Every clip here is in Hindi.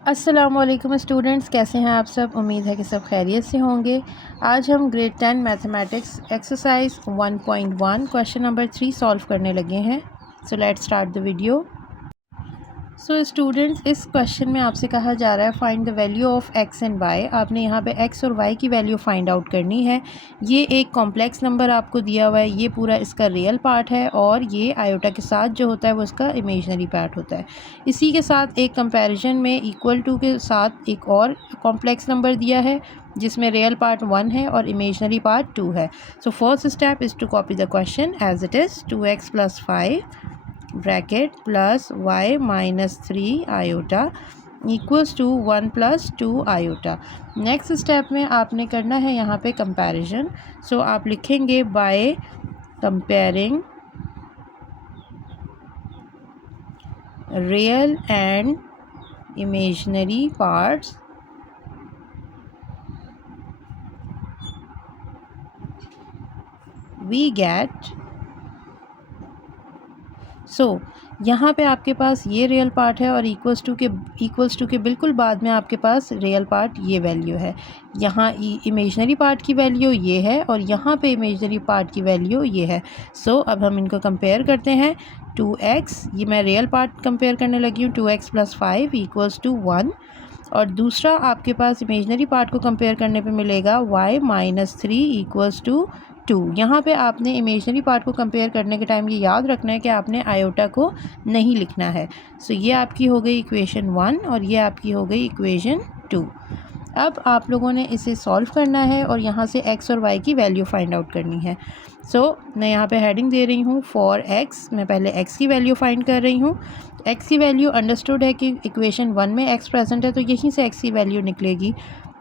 अस्सलामुअलैकुम स्टूडेंट्स, कैसे हैं आप सब। उम्मीद है कि सब खैरियत से होंगे। आज हम grade 10 mathematics exercise 1.1 question number 3 solve करने लगे हैं। So let's start the video. So students, इस क्वेश्चन में आपसे कहा जा रहा है find the value of X and Y. आपने यहाँ पे एक्स और वाई की वैल्यू फाइंड आउट करनी है। ये एक कॉम्प्लेक्स नंबर आपको दिया हुआ है, ये पूरा इसका रियल पार्ट है और ये आयोटा के साथ जो होता है वो इसका इमेजनरी पार्ट होता है। इसी के साथ एक कंपैरिजन में इक्वल टू के साथ एक और कॉम्प्लेक्स नंबर दिया है जिसमें रियल पार्ट 1 है और इमेजनरी पार्ट 2 है। So first step is to copy the question as it is. 2x + 5 bracket plus y minus 3 iota equals to 1 + 2 iota. Next step में आपने करना है यहाँ पे कंपैरिजन। सो आप लिखेंगे by comparing real and imaginary parts we get. यहाँ पे आपके पास ये रियल पार्ट है और इक्वल्स टू के बिल्कुल बाद में आपके पास रियल पार्ट ये वैल्यू है। यहाँ इमेजनरी पार्ट की वैल्यू ये है और यहाँ पे इमेजनरी पार्ट की वैल्यू ये है। अब हम इनको कंपेयर करते हैं। 2x, ये मैं रियल पार्ट कंपेयर करने लगी हूँ। 2x + 5 = 1 और दूसरा आपके पास इमेजनरी पार्ट को कंपेयर करने पे मिलेगा y - 3 = 2। यहाँ पे आपने इमेजनरी पार्ट को कंपेयर करने के टाइम ये याद रखना है कि आपने आयोटा को नहीं लिखना है। ये आपकी हो गई इक्वेशन 1 और ये आपकी हो गई इक्वेशन 2। अब आप लोगों ने इसे सॉल्व करना है और यहाँ से x और y की वैल्यू फाइंड आउट करनी है। मैं यहाँ पे हेडिंग दे रही हूँ फॉर x। मैं पहले x की वैल्यू फाइंड कर रही हूँ। x की वैल्यू अंडरस्टूड है कि इक्वेशन 1 में x प्रेजेंट है तो यहीं से x की वैल्यू निकलेगी।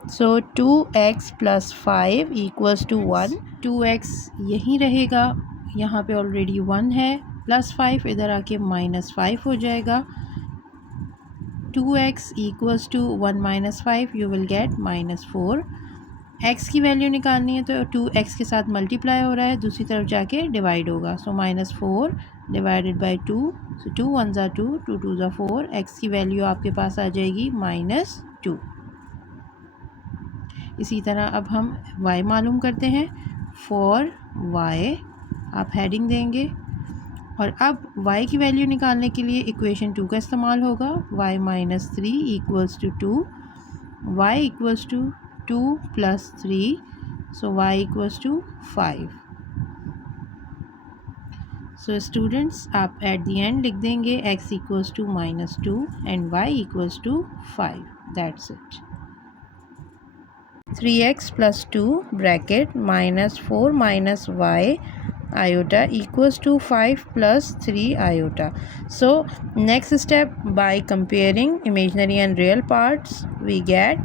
2x + 5 = 1। 2x यहीं रहेगा, यहाँ पे ऑलरेडी 1 है, +5 इधर आके -5 हो जाएगा। 2x = 1 - 5, you will gate -4। x की वैल्यू निकालनी है तो 2x के साथ मल्टीप्लाई हो रहा है, दूसरी तरफ जाके डिवाइड होगा। -4 / 2। 2 × 1 = 2, 2 × 2 = 4। x की वैल्यू आपके पास आ जाएगी -2। इसी तरह अब हम y मालूम करते हैं। फॉर y आप हेडिंग देंगे और अब y की वैल्यू निकालने के लिए इक्वेशन 2 का इस्तेमाल होगा। y - 3 = 2, y = 2 + 3, y = 5। स्टूडेंट्स, आप एट द एंड लिख देंगे x = -2 and y = 5। That's it. 3x + 2 bracket -4 - y iota = 5 + 3 iota. Next step, by comparing imaginary and real parts we get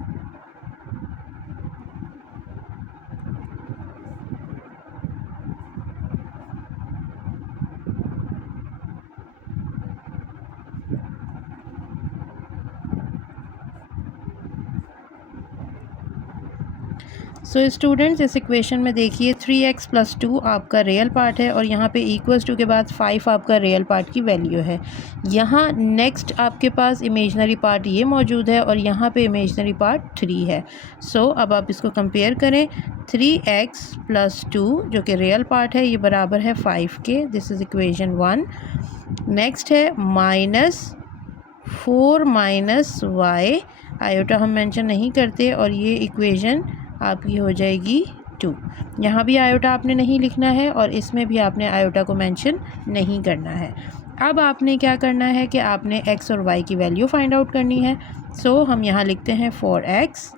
students, इस इक्वेशन में देखिए 3x + 2 आपका रियल पार्ट है और यहाँ पे = के बाद 5 आपका रियल पार्ट की वैल्यू है। यहाँ नेक्स्ट आपके पास इमेजनरी पार्ट ये मौजूद है और यहाँ पे इमेजनरी पार्ट 3 है। अब आप इसको कंपेयर करें। 3x + 2 जो कि रियल पार्ट है ये बराबर है 5 के। This is equation 1। नेक्स्ट है -4 - y, आयोटा हम मेंशन नहीं करते और ये इक्वेशन आपकी हो जाएगी 2। यहाँ भी आयोटा आपने नहीं लिखना है और इसमें भी आपने आयोटा को मेंशन नहीं करना है। अब आपने क्या करना है कि आपने x और y की वैल्यू फाइंड आउट करनी है। हम यहाँ लिखते हैं फॉर x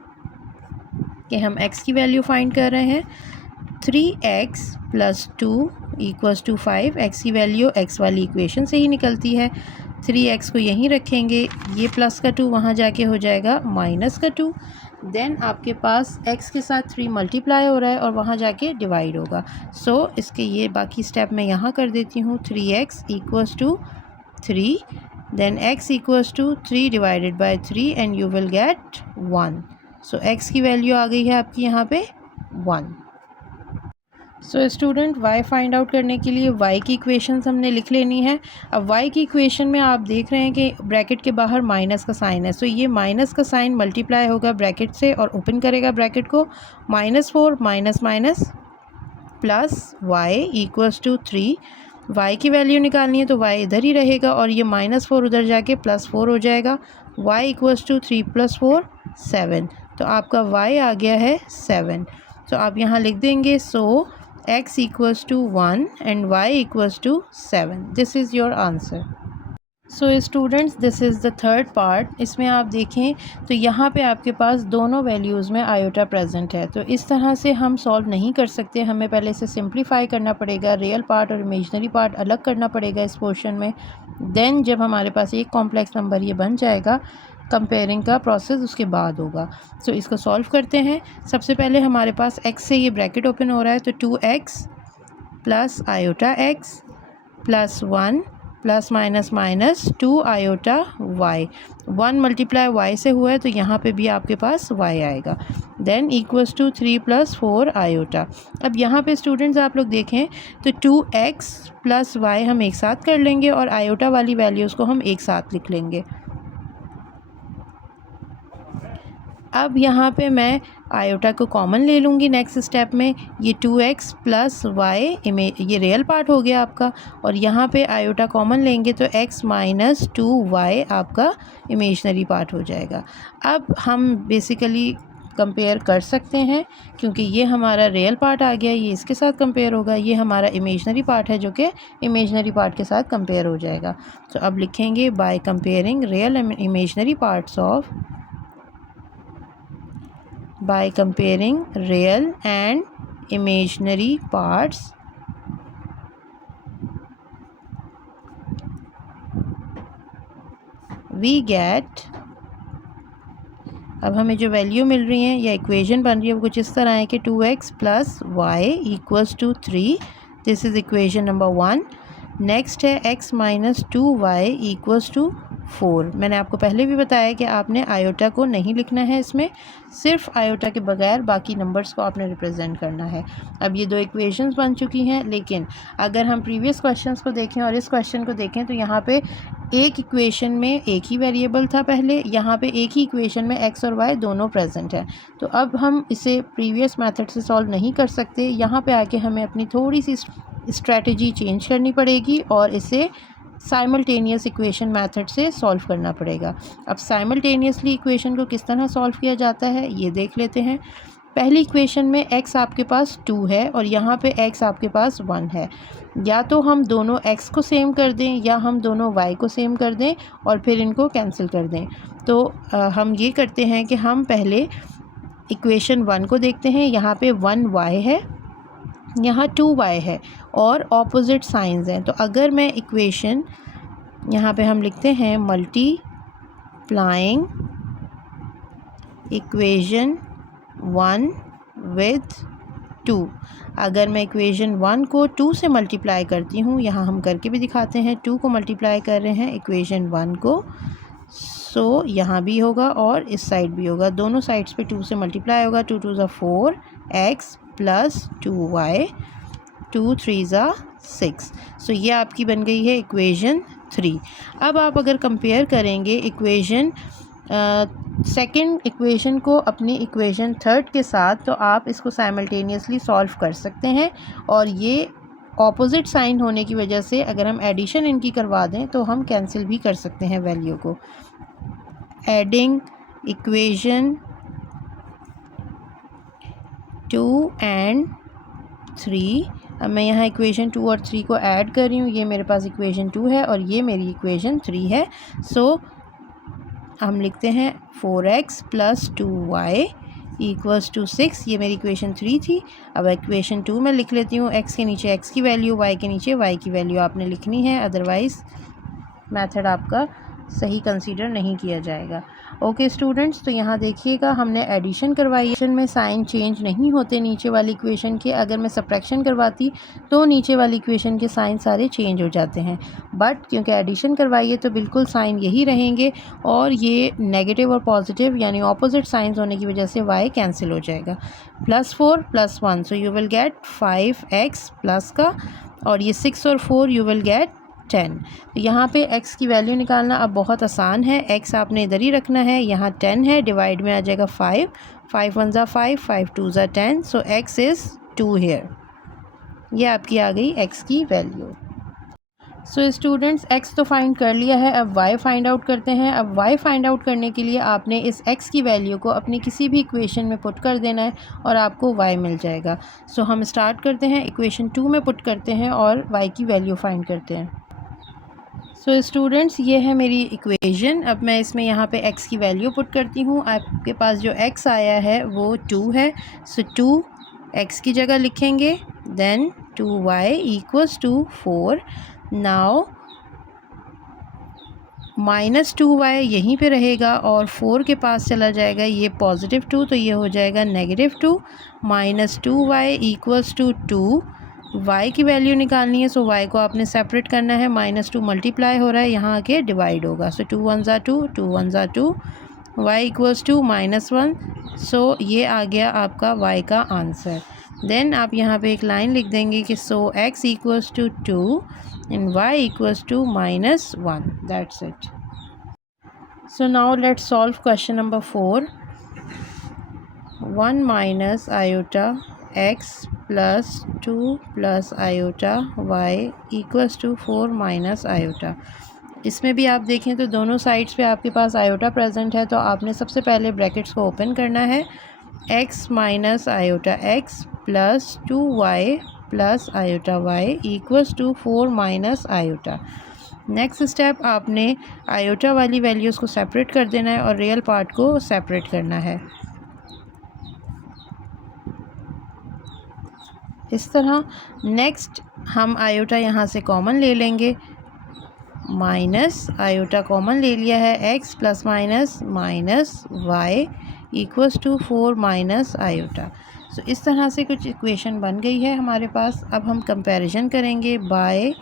कि हम x की वैल्यू फाइंड कर रहे हैं। 3x + 2 = 5। x की वैल्यू x वाली इक्वेशन से ही निकलती है। 3x को यहीं रखेंगे, ये प्लस का 2 वहाँ जाके हो जाएगा माइनस का 2। देन आपके पास x के साथ 3 मल्टीप्लाई हो रहा है और वहाँ जाके डिवाइड होगा। इसके ये बाकी स्टेप मैं यहाँ कर देती हूँ। 3x = 3, then x = 3 / 3 and you will get 1। x की वैल्यू आ गई है आपकी यहाँ पे 1। So student y find out करने के लिए y की इक्वेशन हमने लिख लेनी है। अब y की इक्वेशन में आप देख रहे हैं कि ब्रैकेट के बाहर माइनस का साइन है, सो ये माइनस का साइन मल्टीप्लाई होगा ब्रैकेट से और ओपन करेगा ब्रैकेट को, -4 minus minus plus y equals to 3। y की वैल्यू निकालनी है तो y इधर ही रहेगा और ये -4 उधर जाके +4 हो जाएगा। y इक्वल्स टू 3 + 4 7, तो आपका y आ गया है 7। तो आप यहाँ लिख देंगे सो x equals to 1 and y equals to 7. This is your answer. So students this is the third part. इसमें आप देखें तो यहाँ पे आपके पास दोनों वैल्यूज़ में आयोटा प्रेजेंट है, तो इस तरह से हम सॉल्व नहीं कर सकते, हमें पहले से सिंप्लीफाई करना पड़ेगा, रियल पार्ट और इमेजनरी पार्ट अलग करना पड़ेगा इस पोर्शन में। देन जब हमारे पास एक कॉम्प्लेक्स नंबर ये बन जाएगा, कंपेयरिंग का प्रोसेस उसके बाद होगा। सो इसको सॉल्व करते हैं। सबसे पहले हमारे पास x से ये ब्रैकेट ओपन हो रहा है, तो 2x plus iota x plus 1 plus minus minus 2 iota y, 1 multiply y से हुआ है तो यहाँ पे भी आपके पास y आएगा। Then equals to 3 + 4 iota. अब यहाँ पे स्टूडेंट्स आप लोग देखें तो 2x प्लस y हम एक साथ कर लेंगे और आयोटा वाली वैल्यूज़ को हम एक साथ लिख लेंगे। अब यहाँ पे मैं आयोटा को कॉमन ले लूँगी नेक्स्ट स्टेप में, ये 2x प्लस वाई ये रियल पार्ट हो गया आपका, और यहाँ पे आयोटा कॉमन लेंगे तो x माइनस 2y आपका इमेजनरी पार्ट हो जाएगा। अब हम बेसिकली कंपेयर कर सकते हैं क्योंकि ये हमारा रियल पार्ट आ गया, ये इसके साथ कंपेयर होगा, ये हमारा इमेजनरी पार्ट है जो कि इमेजनरी पार्ट के साथ कंपेयर हो जाएगा। तो अब लिखेंगे by comparing real and imaginary parts of, by comparing real and imaginary parts we get, अब हमें जो वैल्यू मिल रही है या इक्वेशन बन रही है वो कुछ इस तरह है कि 2x plus Y equals to 3, this is equation number 1। Next है x minus 2y equals to 4। मैंने आपको पहले भी बताया कि आपने आयोटा को नहीं लिखना है इसमें, सिर्फ आयोटा के बगैर बाकी नंबर्स को आपने रिप्रेजेंट करना है। अब ये दो इक्वेशंस बन चुकी हैं, लेकिन अगर हम प्रीवियस क्वेश्चंस को देखें और इस क्वेश्चन को देखें तो यहाँ पे एक इक्वेशन में एक ही वेरिएबल था पहले, यहाँ पे एक ही इक्वेशन में x और y दोनों प्रेजेंट हैं। तो अब हम इसे प्रीवियस मेथड से सॉल्व नहीं कर सकते, यहाँ पे आके हमें अपनी थोड़ी सी स्ट्रैटेजी चेंज करनी पड़ेगी और इसे साइमल्टेनियस इक्वेशन मेथड से सॉल्व करना पड़ेगा। अब साइमल्टेनियसली इक्वेशन को किस तरह सॉल्व किया जाता है ये देख लेते हैं। पहली इक्वेशन में x आपके पास 2 है और यहाँ पे x आपके पास 1 है, या तो हम दोनों x को सेम कर दें या हम दोनों y को सेम कर दें और फिर इनको कैंसिल कर दें। तो हम ये करते हैं कि हम पहले इक्वेशन 1 को देखते हैं। यहाँ पे 1y है, यहाँ 2y है और ऑपोजिट साइंस हैं। तो अगर मैं इक्वेशन यहाँ पे हम लिखते हैं मल्टीप्लाइंग इक्वेशन 1 विथ 2, अगर मैं इक्वेशन 1 को 2 से मल्टीप्लाई करती हूँ, यहाँ हम करके भी दिखाते हैं, 2 को मल्टीप्लाई कर रहे हैं इक्वेशन 1 को, सो यहाँ भी होगा और इस साइड भी होगा, दोनों साइड्स पे 2 से मल्टीप्लाई होगा। 2 2 ज़ा 4x प्लस 2y, 2 3 ज़ा 6। सो ये आपकी बन गई है इक्वेशन 3। अब आप अगर कंपेयर करेंगे इक्वेशन सेकंड इक्वेशन को अपनी इक्वेशन थर्ड के साथ, तो आप इसको साइमल्टेनियसली सॉल्व कर सकते हैं। और ये ऑपोजिट साइन होने की वजह से अगर हम एडिशन इनकी करवा दें तो हम कैंसिल भी कर सकते हैं वैल्यू को। एडिंग इक्वेशन 2 एंड 3, अब मैं यहाँ इक्वेशन 2 और 3 को ऐड कर रही हूँ। ये मेरे पास इक्वेशन 2 है और ये मेरी इक्वेशन 3 है। सो हम लिखते हैं 4x plus 2y equals to 6, ये मेरी इक्वेशन 3 थी। अब इक्वेशन 2 में लिख लेती हूँ, x के नीचे x की वैल्यू, y के नीचे y की वैल्यू आपने लिखनी है, अदरवाइज़ मेथड आपका सही कंसीडर नहीं किया जाएगा। ओके स्टूडेंट्स, तो यहाँ देखिएगा हमने एडिशन करवाई, एडिशन में साइन चेंज नहीं होते नीचे वाली इक्वेशन के। अगर मैं सब्ट्रैक्शन करवाती तो नीचे वाली इक्वेशन के साइन सारे चेंज हो जाते हैं, बट क्योंकि एडिशन करवाई है तो बिल्कुल साइन यही रहेंगे और ये नेगेटिव और पॉजिटिव यानी ऑपोजिट साइंस होने की वजह से y कैंसिल हो जाएगा। +4 + 1, so you will gate 5x plus का, और ये 6 और 4 यू विल गेट 10। तो यहाँ पे x की वैल्यू निकालना अब बहुत आसान है। x आपने इधर ही रखना है, यहाँ 10 है, डिवाइड में आ जाएगा 5, 5 1 = 5, 5 2 = 10, सो x इज़ 2 हेयर। ये आपकी आ गई x की वैल्यू। सो स्टूडेंट्स, x तो फाइंड कर लिया है, अब y फाइंड आउट करते हैं। अब y फाइंड आउट करने के लिए आपने इस x की वैल्यू को अपनी किसी भी इक्वेशन में पुट कर देना है और आपको y मिल जाएगा। सो हम स्टार्ट करते हैं, इक्वेशन 2 में पुट करते हैं और y की वैल्यू फाइंड करते हैं। सो स्टूडेंट्स, ये है मेरी इक्वेशन। अब मैं इसमें यहाँ पे x की वैल्यू पुट करती हूँ। आपके पास जो x आया है वो 2 है, सो 2 x की जगह लिखेंगे, देन 2y = 4। नाउ -2y यहीं पे रहेगा और 4 के पास चला जाएगा, ये +2 तो ये हो जाएगा -2। -2y = 2, y की वैल्यू निकालनी है, सो y को आपने सेपरेट करना है। -2 मल्टीप्लाई हो रहा है, यहाँ आके डिवाइड होगा, सो 2 1 = 2, 2 1 = 2, y = -1, सो ये आ गया आपका y का आंसर। देन आप यहाँ पे एक लाइन लिख देंगे कि सो x = 2 and y = -1, that's it. So now let's solve question number 4. 1 - iota x plus 2 plus iota y = 4 - iota। इसमें भी आप देखें तो दोनों साइड्स पे आपके पास आयोटा प्रेजेंट है, तो आपने सबसे पहले ब्रैकेट्स को ओपन करना है। x - iota x plus 2y plus iota y = 4 - iota। Next step, आपने आयोटा वाली वैल्यूज़ को सेपरेट कर देना है और रियल पार्ट को सेपरेट करना है इस तरह। नेक्स्ट हम आयोटा यहाँ से कॉमन ले लेंगे, माइनस आयोटा कॉमन ले लिया है, x + -y = 4 - आयोटा। सो इस तरह से कुछ इक्वेशन बन गई है हमारे पास। अब हम कंपैरिजन करेंगे by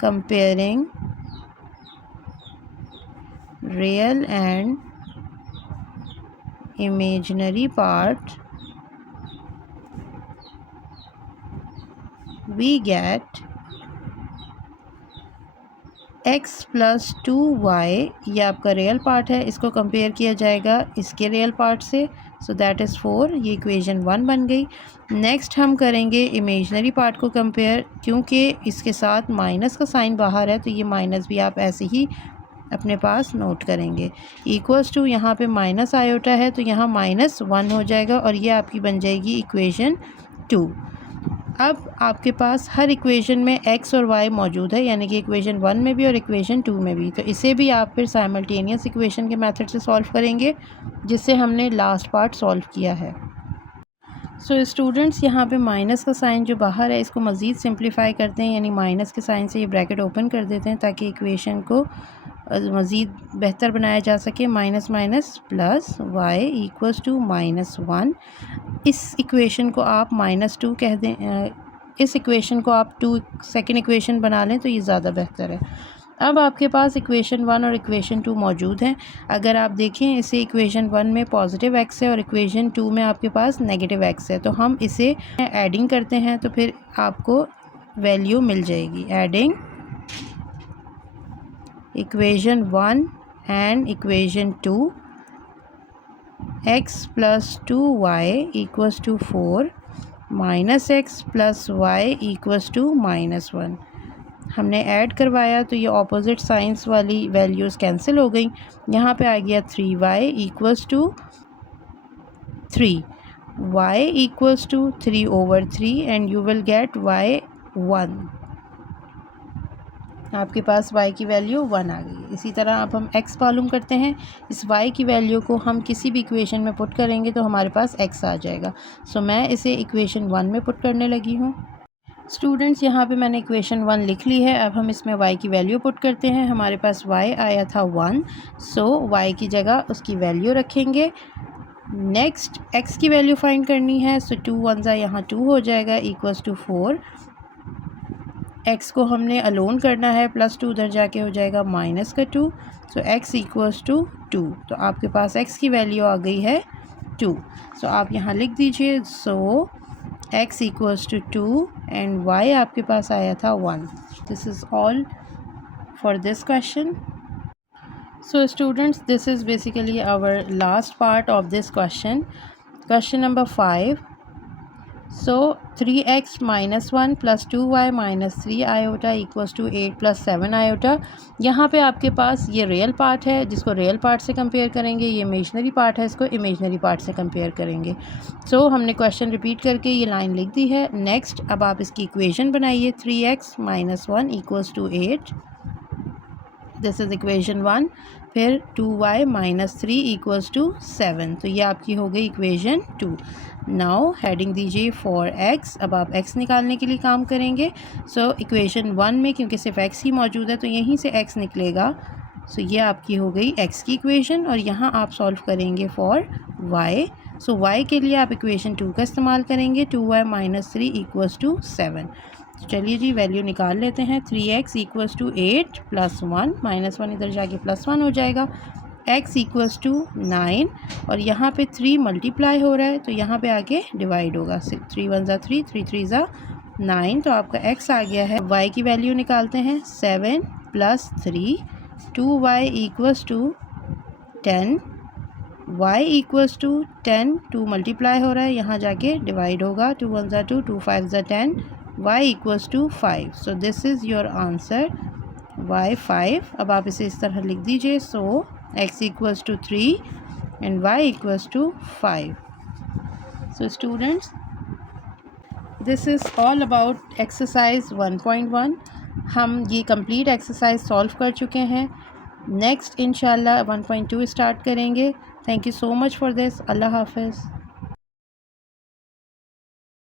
comparing real and imaginary part, we get x + 2y, ये आपका रियल पार्ट है, इसको कंपेयर किया जाएगा इसके रियल पार्ट से, सो दैट इज़ 4। ये इक्वेशन 1 बन गई। नेक्स्ट हम करेंगे इमेजनरी पार्ट को कंपेयर, क्योंकि इसके साथ माइनस का साइन बाहर है तो ये माइनस भी आप ऐसे ही अपने पास नोट करेंगे। = यहाँ पे माइनस आयोटा है तो यहाँ -1 हो जाएगा और ये आपकी बन जाएगी इक्वेशन 2। अब आपके पास हर इक्वेशन में x और y मौजूद है, यानी कि इक्वेशन 1 में भी और इक्वेशन 2 में भी, तो इसे भी आप फिर साइमल्टेनियस इक्वेशन के मेथड से सॉल्व करेंगे, जिससे हमने लास्ट पार्ट सॉल्व किया है। सो स्टूडेंट्स, यहाँ पे माइनस का साइन जो बाहर है इसको मज़ीद सिंप्लीफाई करते हैं, यानी माइनस के साइन से ये ब्रैकेट ओपन कर देते हैं ताकि इक्वेशन को मज़ीद बेहतर बनाया जा सके। Minus plus y = -1। इस इक्वेशन को आप -2 कह दें, इस इक्वेशन को आप 2 सेकेंड इक्वेशन बना लें तो ये ज़्यादा बेहतर है। अब आपके पास इक्वेशन 1 और इक्वेशन 2 मौजूद हैं। अगर आप देखें, इसे इक्वेशन 1 में पॉजिटिव x है और इक्वेशन 2 में आपके पास नेगेटिव x है, तो हम इसे एडिंग करते हैं तो फिर आपको वैल्यू मिल जाएगी। Adding equation 1 and equation 2, x + 2y = 4 -x + y = -1। हमने ऐड करवाया तो ये ऑपोजिट साइंस वाली वैल्यूज़ कैंसिल हो गई। यहाँ पे आ गया 3y = 3, y = 3/3 and you will gate y 1। आपके पास y की वैल्यू 1 आ गई। इसी तरह अब हम x मालूम करते हैं। इस y की वैल्यू को हम किसी भी इक्वेशन में पुट करेंगे तो हमारे पास x आ जाएगा। सो मैं इसे इक्वेशन 1 में पुट करने लगी हूँ। स्टूडेंट्स यहाँ पे मैंने इक्वेशन 1 लिख ली है। अब हम इसमें y की वैल्यू पुट करते हैं। हमारे पास y आया था 1, सो y की जगह उसकी वैल्यू रखेंगे। नेक्स्ट x की वैल्यू फाइंड करनी है, सो 2 1 यहाँ 2 हो जाएगा इक्वल्स टू 4। x को हमने अलोन करना है, प्लस 2 उधर जाके हो जाएगा माइनस का 2, सो x इक्वल्स टू 2। तो आपके पास x की वैल्यू आ गई है 2। सो आप यहाँ लिख दीजिए, so x equals to 2 and y आपके पास आया था 1। This is all for this question. So students, this is basically our last part of this question. Question number 5. So 3x minus 1 plus 2y minus 3 iota equals to 8 plus 7 iota. यहाँ पे आपके पास ये रियल पार्ट है जिसको रियल पार्ट से कंपेयर करेंगे, ये इमेजनरी पार्ट है इसको इमेजनरी पार्ट से कंपेयर करेंगे। सो हमने क्वेश्चन रिपीट करके ये लाइन लिख दी है। नेक्स्ट अब आप इसकी इक्वेशन बनाइए, 3x minus 1 equals to 8, this is equation 1। फिर 2y माइनस 3 इक्वल्स टू 7, तो ये आपकी हो गई इक्वेशन 2। नाउ हेडिंग दीजिए फॉर x। अब आप x निकालने के लिए काम करेंगे। सो इक्वेशन 1 में क्योंकि सिर्फ x ही मौजूद है तो यहीं से x निकलेगा। सो ये आपकी हो गई x की इक्वेशन और यहाँ आप सॉल्व करेंगे फॉर y। सो y के लिए आप इक्वेशन 2 का इस्तेमाल करेंगे, 2y माइनस 3 इक्वल्स टू 7। चलिए जी वैल्यू निकाल लेते हैं। 3x equals to 8 plus 1, minus 1 इधर जाके प्लस 1 हो जाएगा, x इक्वल्स टू 9 और यहाँ पे 3 मल्टीप्लाई हो रहा है तो यहाँ पे आके डिवाइड होगा। 3 1 ज़ा 3, 3 3 ज़ा 9, तो आपका x आ गया है। y की वैल्यू निकालते हैं, 7 plus 3, 2y equals to 10, y equals to 10, 2 multiply हो रहा है यहाँ जाके डिवाइड होगा, 2 1 ज़ा 2, 2 5 ज़ा 10, y equals to 5। So this is your answer y 5। अब आप इसे इस तरह लिख दीजिए, so x equals to 3 and y equals to 5। So students, this is all about exercise 1.1। हम ये कंप्लीट एक्सरसाइज सॉल्व कर चुके हैं। नेक्स्ट इंशाल्लाह 1.2 स्टार्ट करेंगे। Thank you so much for this. अल्लाह हाफ़िज़।